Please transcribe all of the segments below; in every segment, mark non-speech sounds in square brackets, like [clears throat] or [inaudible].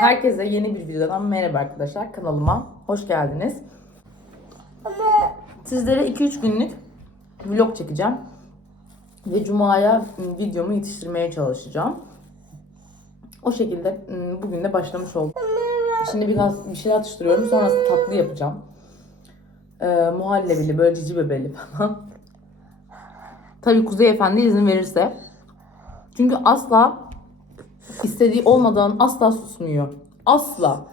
Herkese yeni bir videodan merhaba arkadaşlar. Kanalıma hoş geldiniz. Sizlere 2-3 günlük vlog çekeceğim. Ve Cuma'ya videomu yetiştirmeye çalışacağım. O şekilde ım, bugün de başlamış oldum. Şimdi biraz bir şeyler atıştırıyorum. Sonrasında tatlı yapacağım. Ee, muhallebili, böyle cici bebeli falan. Tabii Kuzey Efendi izin verirse. Çünkü asla istediği olmadan asla susmuyor. Asla.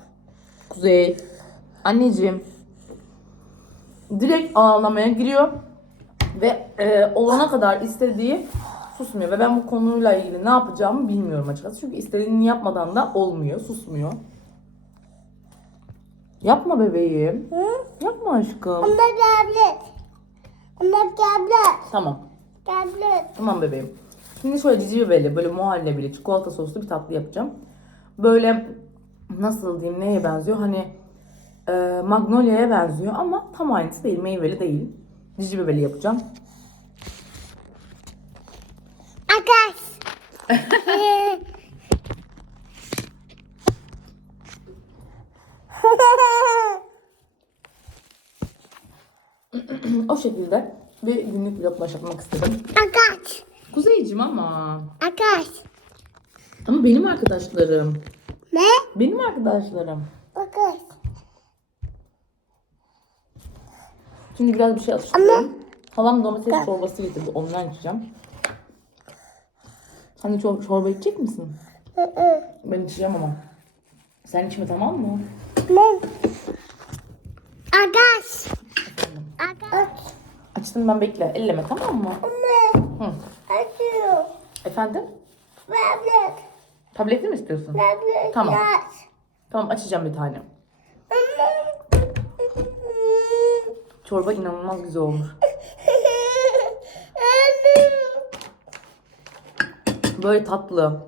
Kuzey. Anneciğim. Direkt ağlamaya giriyor. Ve e, olana kadar istediği susmuyor. Ve ben bu konuyla ilgili ne yapacağımı bilmiyorum açıkçası. Çünkü istediğini yapmadan da olmuyor. Susmuyor. Yapma bebeğim. Yapma aşkım. Onlar tablet. Onlar tablet. Tamam. Tablet. Tamam bebeğim. Şimdi şöyle cici biberi, böyle muhallebili, çikolata soslu bir tatlı yapacağım. Böyle nasıl diyeyim neye benziyor? Hani e, magnolia'ya benziyor ama tam aynısı değil, meyveli değil. Cici biberi yapacağım. Akas. [laughs] o şekilde bir günlük vlog başlatmak istedim. Akas. Kuzeyciğim ama. Akas. Ama benim arkadaşlarım. Ne? Benim arkadaşlarım. Akas. Şimdi biraz bir şey atıştırıyorum. Halam domates çorbası getirdi. Ondan içeceğim. Sen de çor- çorba içecek misin? Ben içeceğim ama. Sen içme tamam mı? Ne? Akas. Akas. Açtım ben bekle. Elleme tamam mı? Ne? Hı. Efendim? Tablet. Tableti mi istiyorsun? Tablet. Tamam. Tamam açacağım bir tane. Çorba inanılmaz güzel olmuş. Böyle tatlı.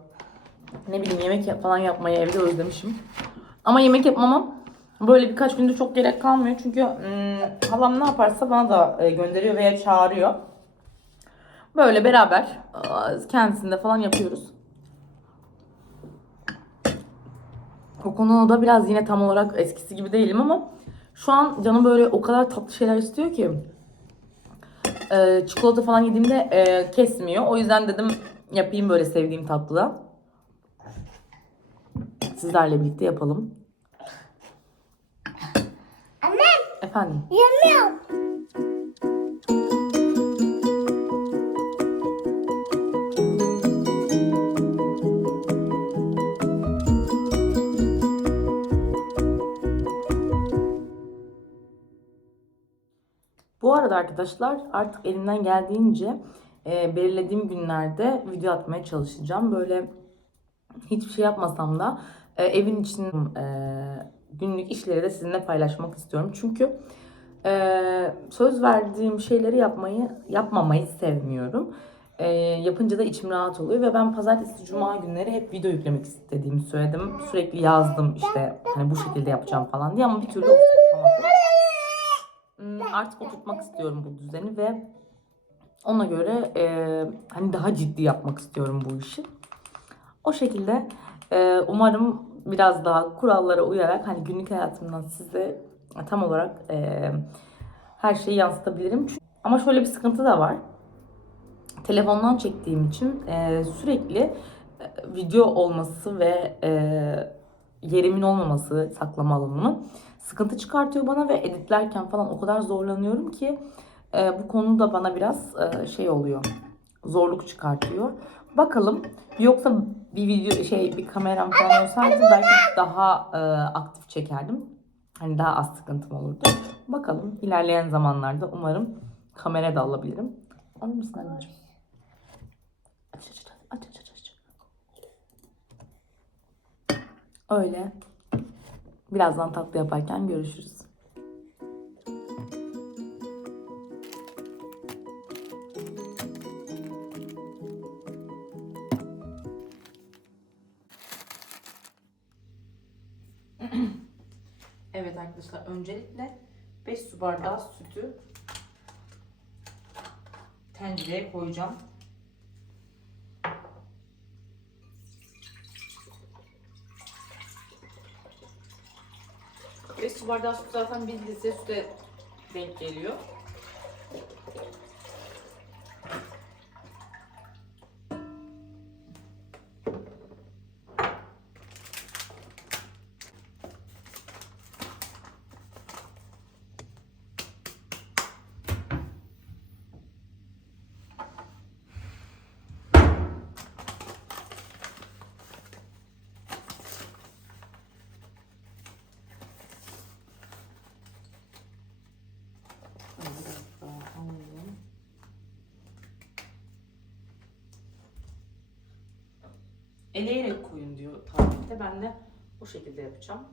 Ne bileyim yemek falan yapmayı evde özlemişim. Ama yemek yapmama böyle birkaç gündür çok gerek kalmıyor. Çünkü ım, halam ne yaparsa bana da e, gönderiyor veya çağırıyor. Böyle beraber kendisinde falan yapıyoruz. O konuda biraz yine tam olarak eskisi gibi değilim ama şu an canım böyle o kadar tatlı şeyler istiyor ki. Ee, çikolata falan yediğimde e, kesmiyor. O yüzden dedim yapayım böyle sevdiğim tatlıda. Sizlerle birlikte yapalım. Anne. Efendim. Yemiyorum. Bu arada arkadaşlar artık elimden geldiğince e, belirlediğim günlerde video atmaya çalışacağım. Böyle hiçbir şey yapmasam da e, evin için e, günlük işleri de sizinle paylaşmak istiyorum. Çünkü e, söz verdiğim şeyleri yapmayı yapmamayı sevmiyorum. E, yapınca da içim rahat oluyor ve ben pazartesi cuma günleri hep video yüklemek istediğimi söyledim. Sürekli yazdım işte hani bu şekilde yapacağım falan diye ama bir türlü oturtamadım. Hmm, Artık oturtmak istiyorum bu düzeni ve ona göre e, hani daha ciddi yapmak istiyorum bu işi. O şekilde e, umarım biraz daha kurallara uyarak hani günlük hayatımdan size tam olarak e, her şeyi yansıtabilirim. Çünkü- Ama şöyle bir sıkıntı da var. Telefondan çektiğim için e, sürekli e, video olması ve e, yerimin olmaması saklama alanımın sıkıntı çıkartıyor bana ve editlerken falan o kadar zorlanıyorum ki e, bu konuda bana biraz e, şey oluyor. Zorluk çıkartıyor. Bakalım yoksa bir video şey bir kameram falan olsaydı belki daha e, aktif çekerdim. Hani daha az sıkıntım olurdu. Bakalım ilerleyen zamanlarda umarım kamera da alabilirim. Alır mısın anneciğim? Aç aç aç aç aç aç. Öyle. Birazdan tatlı yaparken görüşürüz. [clears throat] Evet arkadaşlar öncelikle 5 su bardağı sütü tencereye koyacağım. Su bardağı süt zaten bir litre süte denk geliyor. Eleyerek koyun diyor tarifte. Ben de o şekilde yapacağım.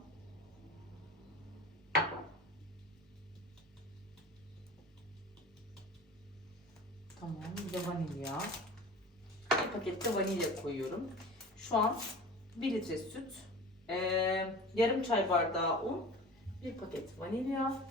Tamam. Bir de vanilya. Bir pakette vanilya koyuyorum. Şu an 1 litre süt, yarım çay bardağı un, bir paket vanilya,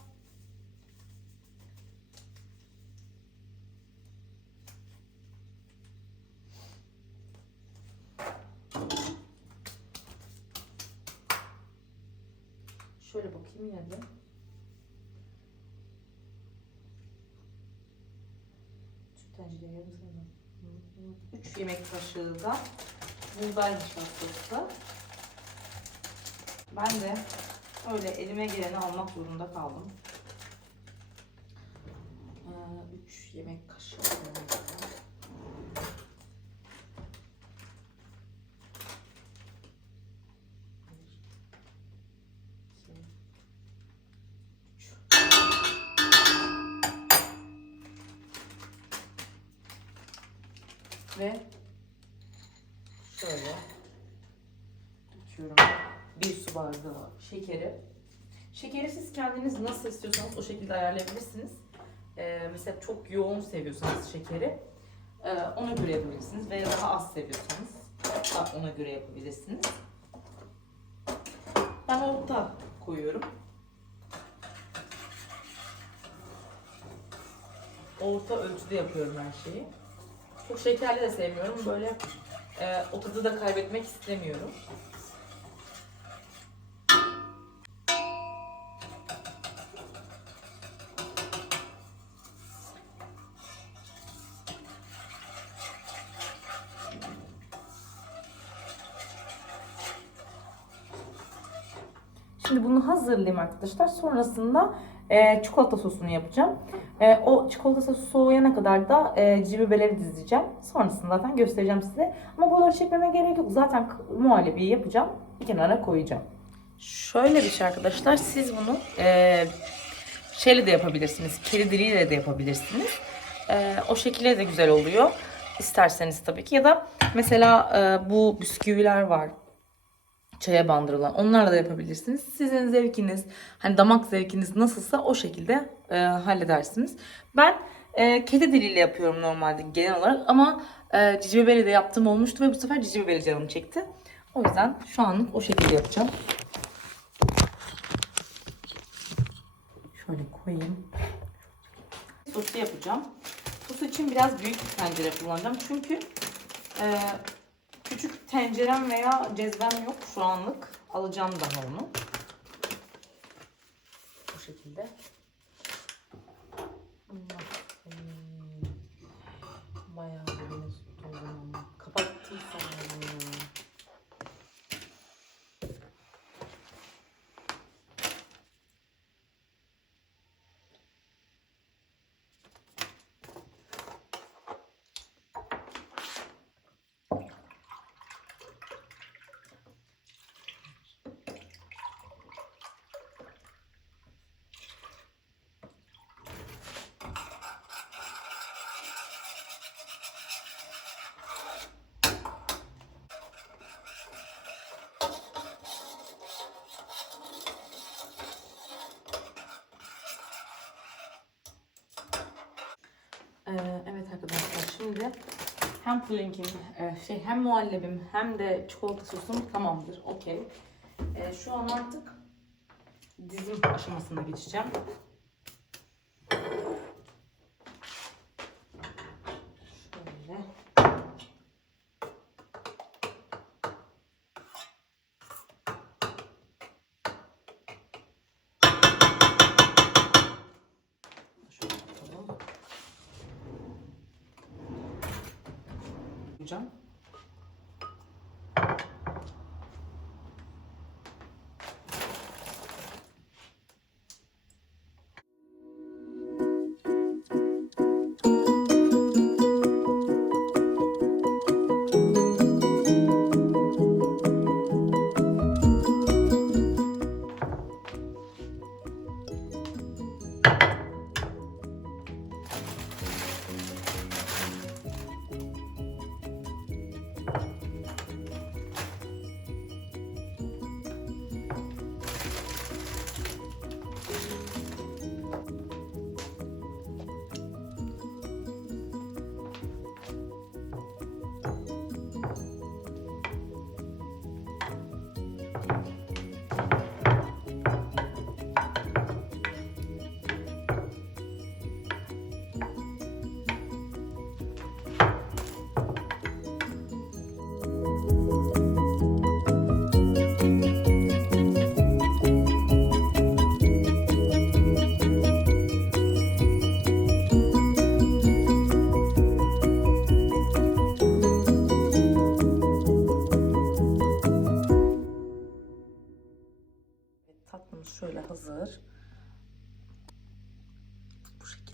Şöyle bakayım yine de. Tencereye yarım sarı. 3 yemek kaşığı da buğday nişastası. Ben de öyle elime geleni almak zorunda kaldım. 3 yemek kaşığı. Ve şöyle döküyorum. Bir su bardağı şekeri. Şekeri siz kendiniz nasıl istiyorsanız o şekilde ayarlayabilirsiniz. Ee, mesela çok yoğun seviyorsanız şekeri e, ona göre yapabilirsiniz. Veya daha az seviyorsanız da ona göre yapabilirsiniz. Ben orta koyuyorum. Orta ölçüde yapıyorum her şeyi. Çok şekerli de sevmiyorum. Böyle e, o da kaybetmek istemiyorum. Şimdi bunu hazırlayayım arkadaşlar. Sonrasında e, çikolata sosunu yapacağım. E, o çikolata sosu soğuyana kadar da e, cibibeleri dizeceğim. Sonrasında zaten göstereceğim size. Ama buraları çekmeme gerek yok. Zaten muhallebiyi yapacağım. Bir kenara koyacağım. Şöyle bir şey arkadaşlar. Siz bunu e, şeyle de yapabilirsiniz. Kedi diliyle de yapabilirsiniz. E, o şekilde de güzel oluyor. İsterseniz tabii ki. Ya da mesela e, bu bisküviler var çaya bandırılan. Onlarla da yapabilirsiniz. Sizin zevkiniz, hani damak zevkiniz nasılsa o şekilde e, halledersiniz. Ben e, kedi diliyle yapıyorum normalde genel olarak ama e, cici biberi de yaptığım olmuştu ve bu sefer cici biberi canım çekti. O yüzden şu anlık o şekilde yapacağım. Şöyle koyayım. Sosu yapacağım. Sos için biraz büyük bir tencere kullanacağım. Çünkü e, Küçük tencerem veya cezvem yok şu anlık. Alacağım daha onu. Bu şekilde. Allah. Hmm. Bayağı bir doldum ama. Kapattım sanırım ya. Ee, evet arkadaşlar şimdi hem pudingim, e, şey hem muhallebim hem de çikolata sosum tamamdır. Okey. Ee, şu an artık dizim aşamasına geçeceğim. 讲。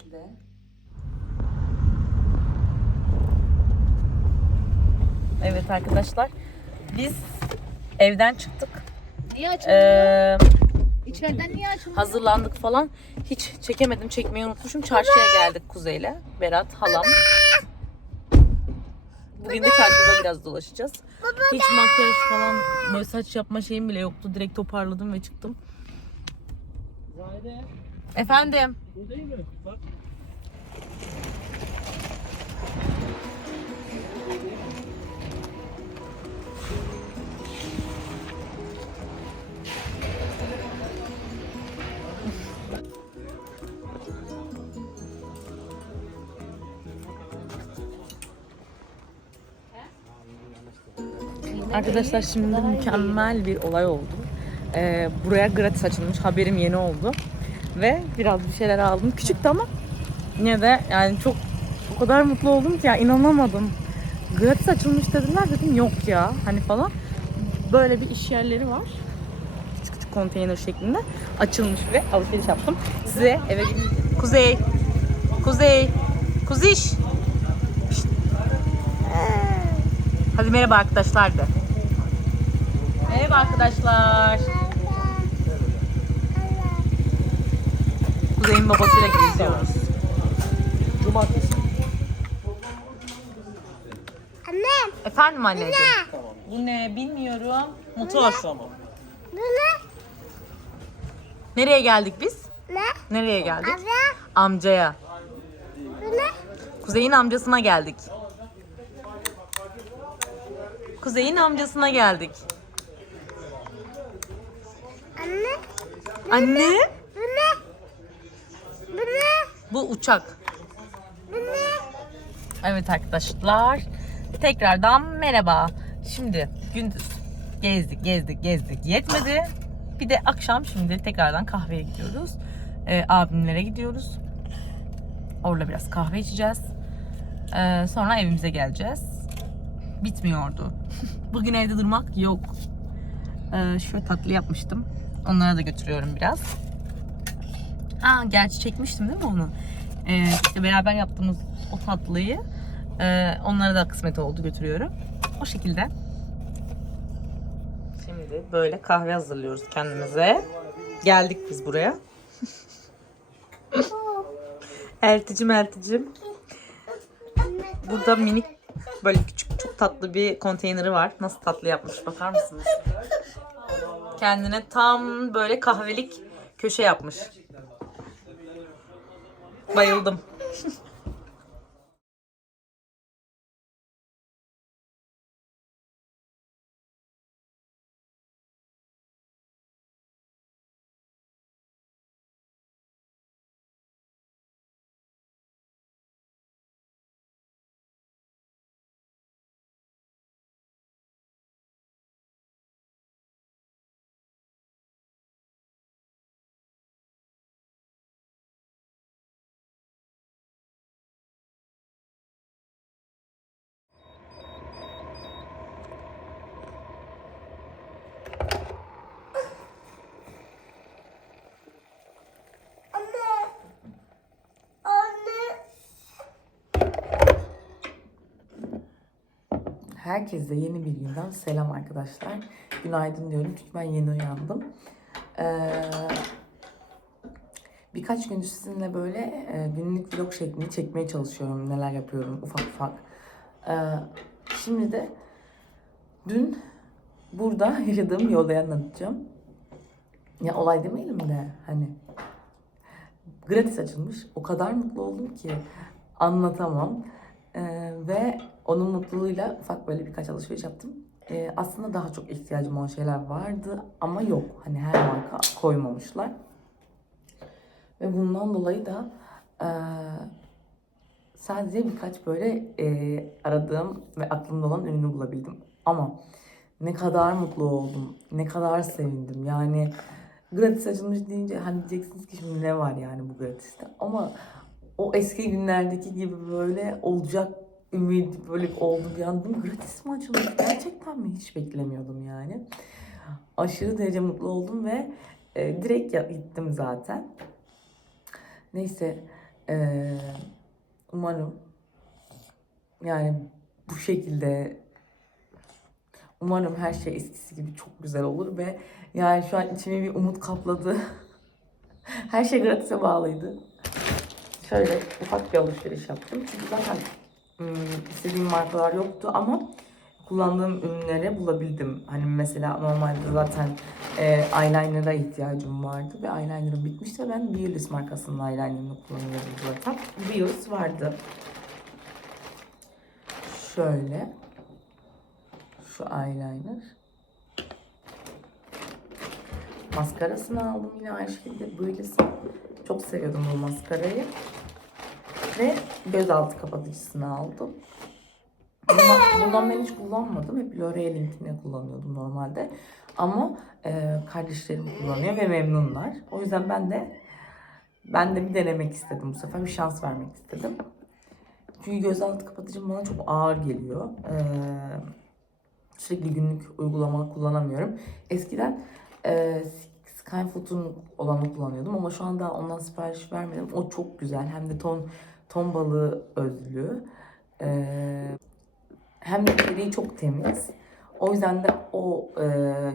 Şekilde. Evet arkadaşlar. Biz evden çıktık. Niye açılmıyor? Ee, İçeriden niye açılmıyor? hazırlandık falan. Hiç çekemedim, çekmeyi unutmuşum. Çarşıya geldik Kuzey'le. Berat, halam. Bugün de çarşıda biraz dolaşacağız. Hiç makyaj falan, böyle saç yapma şeyim bile yoktu. Direkt toparladım ve çıktım. Zahide Efendim? bu değil mi? Bak. Arkadaşlar şimdi mükemmel bir olay oldu. Ee, buraya gratis açılmış. Haberim yeni oldu. Ve biraz bir şeyler aldım. Küçüktü ama yine de yani çok o kadar mutlu oldum ki ya inanamadım. Gratis açılmış dediler dedim yok ya hani falan. Böyle bir iş yerleri var. Küçük küçük konteyner şeklinde açılmış ve alışveriş yaptım. Size eve. Kuzey. Kuzey. Kuziş. Pişt. Hadi merhaba arkadaşlar de. Merhaba arkadaşlar. Kuzey'in babasıyla geziyoruz. Cumartesi. Anne, Efendim anneciğim? Bu ne bilmiyorum. Motor. Tamam. bu ne? Nereye geldik biz? Ne? Nereye geldik? Anne, Amcaya. bu ne? Kuzey'in amcasına geldik. Kuzey'in amcasına geldik. Anne, Anne? bu ne? Bu ne? Bu uçak. Bu ne? Evet arkadaşlar. Tekrardan merhaba. Şimdi gündüz gezdik, gezdik, gezdik. Yetmedi. Bir de akşam şimdi tekrardan kahveye gidiyoruz. Ee, abimlere gidiyoruz. Orada biraz kahve içeceğiz. Ee, sonra evimize geleceğiz. Bitmiyordu. [laughs] Bugün evde durmak yok. Ee, şu tatlı yapmıştım. Onlara da götürüyorum biraz. Ha gerçi çekmiştim değil mi onu? Ee, işte beraber yaptığımız o tatlıyı e, onlara da kısmet oldu götürüyorum. O şekilde. Şimdi böyle kahve hazırlıyoruz kendimize. Geldik biz buraya. [laughs] elticim elticim. Burada minik böyle küçük çok tatlı bir konteyneri var. Nasıl tatlı yapmış bakar mısınız? Kendine tam böyle kahvelik köşe yapmış. Bayıldım. [laughs] Herkese yeni bir günden selam arkadaşlar. Günaydın diyorum çünkü ben yeni uyandım. Ee, birkaç gündür sizinle böyle e, günlük vlog şeklinde çekmeye çalışıyorum. Neler yapıyorum ufak ufak. Ee, şimdi de dün burada [laughs] yaşadığım olayı anlatacağım. Ya olay demeyelim de hani gratis açılmış. O kadar mutlu oldum ki anlatamam. Ee, ve onun mutluluğuyla ufak böyle birkaç alışveriş yaptım. Ee, aslında daha çok ihtiyacım olan şeyler vardı ama yok. Hani her marka koymamışlar. Ve bundan dolayı da eee, sadece birkaç böyle eee, aradığım ve aklımda olan ürünü bulabildim. Ama ne kadar mutlu oldum, ne kadar sevindim. Yani gratis açılmış deyince hani diyeceksiniz ki şimdi ne var yani bu gratiste. Ama o eski günlerdeki gibi böyle olacak ümit böyle oldu bir anda. Gratis mi açılmış? Gerçekten mi? Hiç beklemiyordum yani. Aşırı derece mutlu oldum ve e, direkt gittim zaten. Neyse e, umarım yani bu şekilde umarım her şey eskisi gibi çok güzel olur ve yani şu an içimi bir umut kapladı. [laughs] her şey gratis'e bağlıydı. Şöyle ufak bir alışveriş yaptım. Çünkü zaten istediğim markalar yoktu ama kullandığım ürünleri bulabildim. Hani mesela normalde zaten e, eyeliner'a ihtiyacım vardı ve eyeliner'ım bitmişti ben Biolis markasının eyeliner'ını kullanıyordum zaten. Biolis vardı. Şöyle. Şu eyeliner. Maskarasını aldım yine aynı şekilde Biolis'in. Çok seviyordum bu maskarayı. Ve gözaltı kapatıcısını aldım. Bundan, bundan ben hiç kullanmadım. Hep L'Oreal'inkini kullanıyordum normalde. Ama e, kardeşlerim kullanıyor ve memnunlar. O yüzden ben de ben de bir denemek istedim bu sefer. Bir şans vermek istedim. Çünkü gözaltı kapatıcım bana çok ağır geliyor. Ee, sürekli günlük uygulama kullanamıyorum. Eskiden e, Skyfoot'un olanı kullanıyordum ama şu anda ondan sipariş vermedim. O çok güzel. Hem de ton ton balığı özlü. Ee, hem içeriği çok temiz. O yüzden de o e,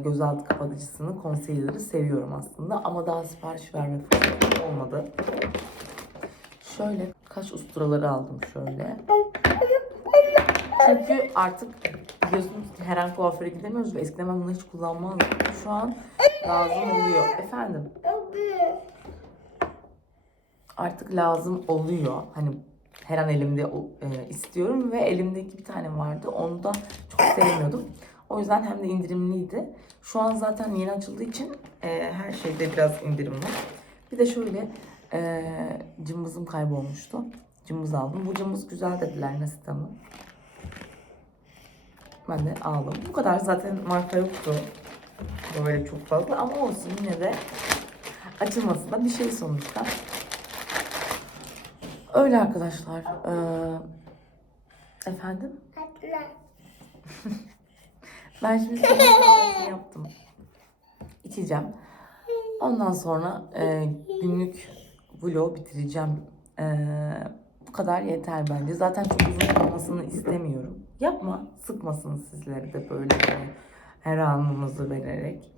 gözaltı kapatıcısını, concealer'ı seviyorum aslında. Ama daha sipariş verme fırsatım olmadı. Şöyle kaş usturaları aldım şöyle. Çünkü artık biliyorsunuz ki her an kuaföre gidemiyoruz ve eskiden ben bunu hiç kullanmazdım. Şu an lazım oluyor. Efendim? Artık lazım oluyor. Hani her an elimde e, istiyorum ve elimdeki bir tane vardı. Onu da çok sevmiyordum. O yüzden hem de indirimliydi. Şu an zaten yeni açıldığı için e, her şeyde biraz indirim var. Bir de şöyle e, cımbızım kaybolmuştu. Cımbız aldım. Bu cımbız güzel dediler Nestam'ı. Ben de aldım. Bu kadar zaten marka yoktu. Böyle çok fazla ama olsun yine de açılması da bir şey sonuçta. Öyle arkadaşlar. Ee, efendim? [laughs] Ben şimdi kahvaltı yaptım. İçeceğim. Ondan sonra e, günlük vlog bitireceğim. E, bu kadar yeter bence. Zaten çok uzun olmasını istemiyorum. Yapma. Sıkmasın sizleri de böyle her anımızı vererek.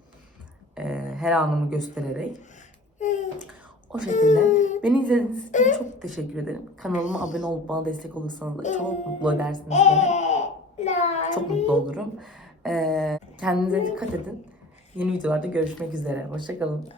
e, her anımı göstererek. O şekilde. Beni izlediğiniz için çok teşekkür ederim. Kanalıma abone olup bana destek olursanız da çok mutlu edersiniz beni. Çok mutlu olurum. Ee, kendinize dikkat edin. Yeni videolarda görüşmek üzere. Hoşçakalın.